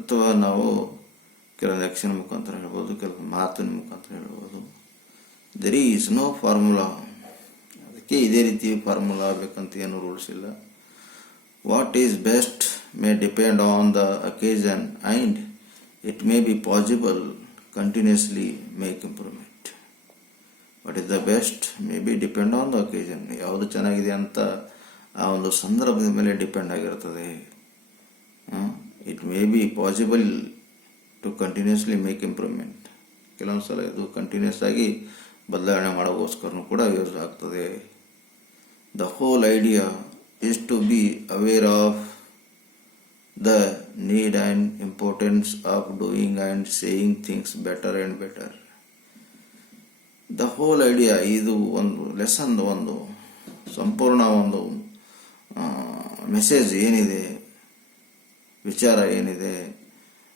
ಅಥವಾ ನಾವು ಕೆಲವೊಂದು ಆ್ಯಕ್ಷನ್ ಮುಖಾಂತರ ಹೇಳ್ಬೋದು, ಕೆಲವೊಂದು ಮಾತಿನ ಮುಖಾಂತರ ಹೇಳ್ಬೋದು. There is no formula. ಅದಕ್ಕೆ ಇದೇ ರೀತಿ ಫಾರ್ಮುಲಾ ಬೇಕಂತ ಏನು ರೂಲ್ಸ್ ಇಲ್ಲ. What is best may depend on the occasion and it may be possible continuously make improvement. What is the best may be depend on the occasion. ಯಾವುದು ಚೆನ್ನಾಗಿದೆ ಅಂತ ಆ ಒಂದು ಸಂದರ್ಭದ ಮೇಲೆ ಡಿಪೆಂಡ್ ಆಗಿರ್ತದೆ. It may be possible to continuously make improvement. ಕೆಲವೊಂದು ಸಲ ಇದು ಕಂಟಿನ್ಯೂಸ್ ಆಗಿ ಬದಲಾವಣೆ ಮಾಡೋಕ್ಕೋಸ್ಕರನೂ ಕೂಡ ಯೂಸ್ ಆಗ್ತದೆ. The whole idea is to be aware of the need and importance of doing and saying things better and better. The whole idea, ಇದು ಒಂದು lesson, ಒಂದು ಸಂಪೂರ್ಣ ಒಂದು ಮೆಸೇಜ್ ಏನಿದೆ, ವಿಚಾರ ಏನಿದೆ,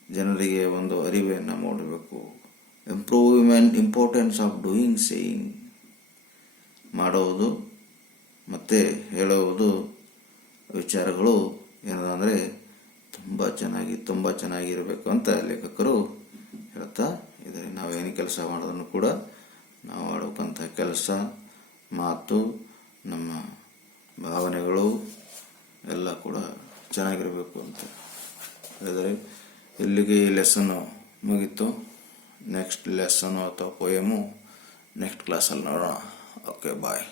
ಜನರಿಗೆ ಒಂದು ಅರಿವನ್ನು ಮೂಡಬೇಕು. ಇಂಪಾರ್ಟೆನ್ಸ್ ಆಫ್ ಡೂಯಿಂಗ್, ಸೇಯಿಂಗ್, ಮಾಡೋದು ಮತ್ತು ಹೇಳುವುದು ವಿಚಾರಗಳು ಏನದಂದರೆ ತುಂಬ ಚೆನ್ನಾಗಿರಬೇಕು ಅಂತ ಲೇಖಕರು ಹೇಳ್ತಾ ಇದ್ದಾರೆ. ನಾವೇನು ಕೆಲಸ ಮಾಡೋದನ್ನು ಕೂಡ ನಾವು ಆಡೋಕ್ಕಂಥ ಕೆಲಸ, ಮಾತು, ನಮ್ಮ ಭಾವನೆಗಳು ಎಲ್ಲ ಕೂಡ ಚೆನ್ನಾಗಿರಬೇಕು ಅಂತ ಹೇಳಿದರೆ, ಇಲ್ಲಿಗೆ ಈ ಲೆಸನ್ನು ಮುಗೀತು. ನೆಕ್ಸ್ಟ್ ಲೆಸನ್ನು ಅಥವಾ ಪೋಯಮು ನೆಕ್ಸ್ಟ್ ಕ್ಲಾಸಲ್ಲಿ ನೋಡೋಣ. ಓಕೆ, ಬಾಯ್.